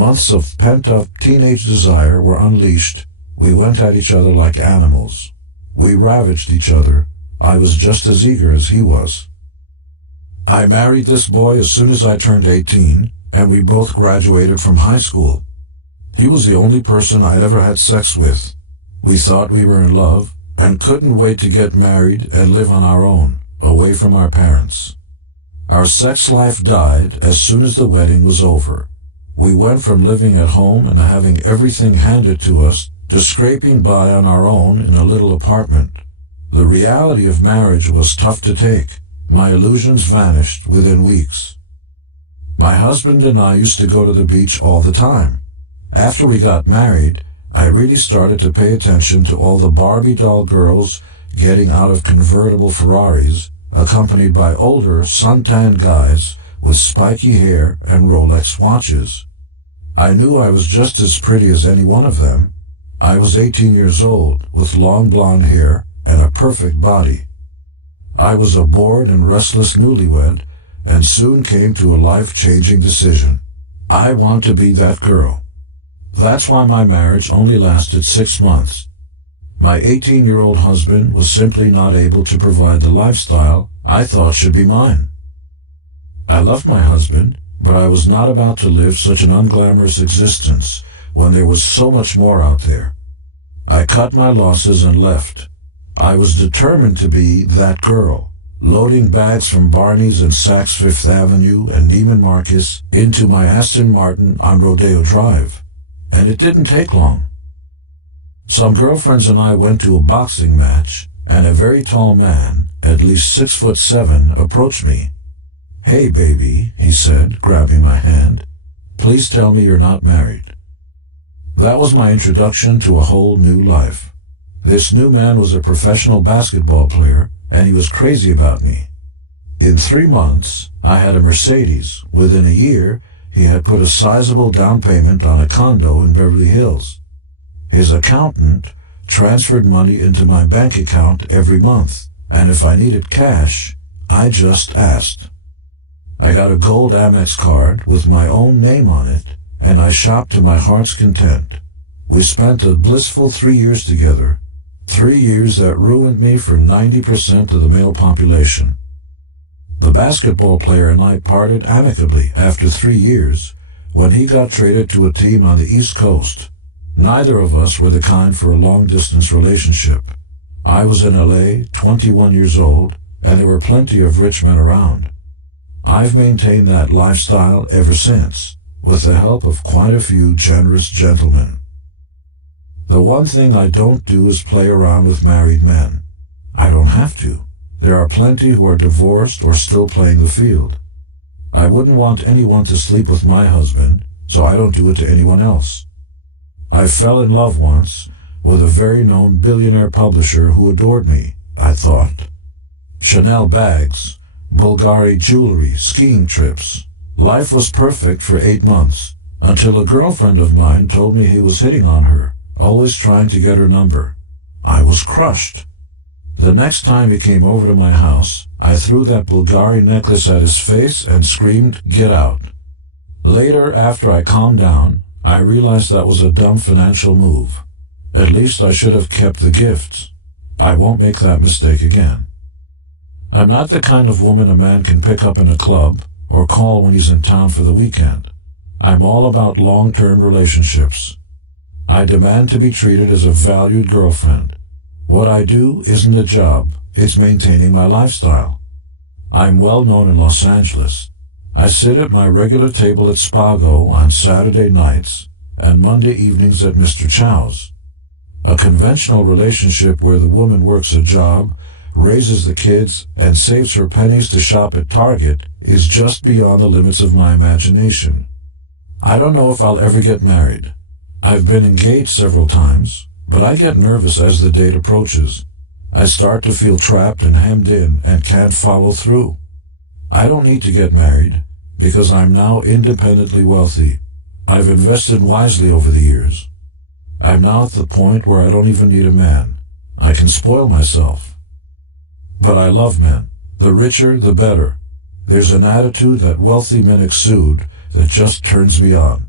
Months of pent-up teenage desire were unleashed. We went at each other like animals. We ravaged each other. I was just as eager as he was. I married this boy as soon as I turned 18, and we both graduated from high school. He was the only person I'd ever had sex with. We thought we were in love, and couldn't wait to get married and live on our own, away from our parents. Our sex life died as soon as the wedding was over. We went from living at home and having everything handed to us to scraping by on our own in a little apartment. The reality of marriage was tough to take. My illusions vanished within weeks. My husband and I used to go to the beach all the time. After we got married, I really started to pay attention to all the Barbie doll girls getting out of convertible Ferraris, accompanied by older, suntanned guys with spiky hair and Rolex watches. I knew I was just as pretty as any one of them. I was 18 years old, with long blonde hair and a perfect body. I was a bored and restless newlywed, and soon came to a life-changing decision. I want to be that girl. That's why my marriage only lasted 6 months. My 18-year-old husband was simply not able to provide the lifestyle I thought should be mine. I loved my husband, but I was not about to live such an unglamorous existence when there was so much more out there. I cut my losses and left. I was determined to be that girl, loading bags from Barney's and Saks Fifth Avenue and Neiman Marcus into my Aston Martin on Rodeo Drive. And it didn't take long. Some girlfriends and I went to a boxing match, and a very tall man, at least 6'7", approached me. "Hey, baby," he said, grabbing my hand. "Please tell me you're not married." That was my introduction to a whole new life. This new man was a professional basketball player, and he was crazy about me. In 3 months, I had a Mercedes. Within a year, he had put a sizable down payment on a condo in Beverly Hills. His accountant transferred money into my bank account every month, and if I needed cash, I just asked. I got a gold Amex card with my own name on it, and I shopped to my heart's content. We spent a blissful 3 years together, 3 years that ruined me for 90% of the male population. The basketball player and I parted amicably after 3 years when he got traded to a team on the East Coast. Neither of us were the kind for a long-distance relationship. I was in LA, 21 years old, and there were plenty of rich men around. I've maintained that lifestyle ever since, with the help of quite a few generous gentlemen. The one thing I don't do is play around with married men. I don't have to. There are plenty who are divorced or still playing the field. I wouldn't want anyone to sleep with my husband, so I don't do it to anyone else. I fell in love once with a very known billionaire publisher who adored me, I thought. Chanel bags, Bulgari jewelry, skiing trips. Life was perfect for 8 months, until a girlfriend of mine told me he was hitting on her, always trying to get her number. I was crushed. The next time he came over to my house, I threw that Bulgari necklace at his face and screamed, "Get out." Later, after I calmed down, I realized that was a dumb financial move. At least I should have kept the gifts. I won't make that mistake again. I'm not the kind of woman a man can pick up in a club or call when he's in town for the weekend. I'm all about long-term relationships. I demand to be treated as a valued girlfriend. What I do isn't a job, it's maintaining my lifestyle. I'm well known in Los Angeles. I sit at my regular table at Spago on Saturday nights and Monday evenings at Mr. Chow's. A conventional relationship where the woman works a job, raises the kids, and saves her pennies to shop at Target is just beyond the limits of my imagination. I don't know if I'll ever get married. I've been engaged several times, but I get nervous as the date approaches. I start to feel trapped and hemmed in and can't follow through. I don't need to get married because I'm now independently wealthy. I've invested wisely over the years. I'm now at the point where I don't even need a man. I can spoil myself. But I love men. The richer, the better. There's an attitude that wealthy men exude that just turns me on.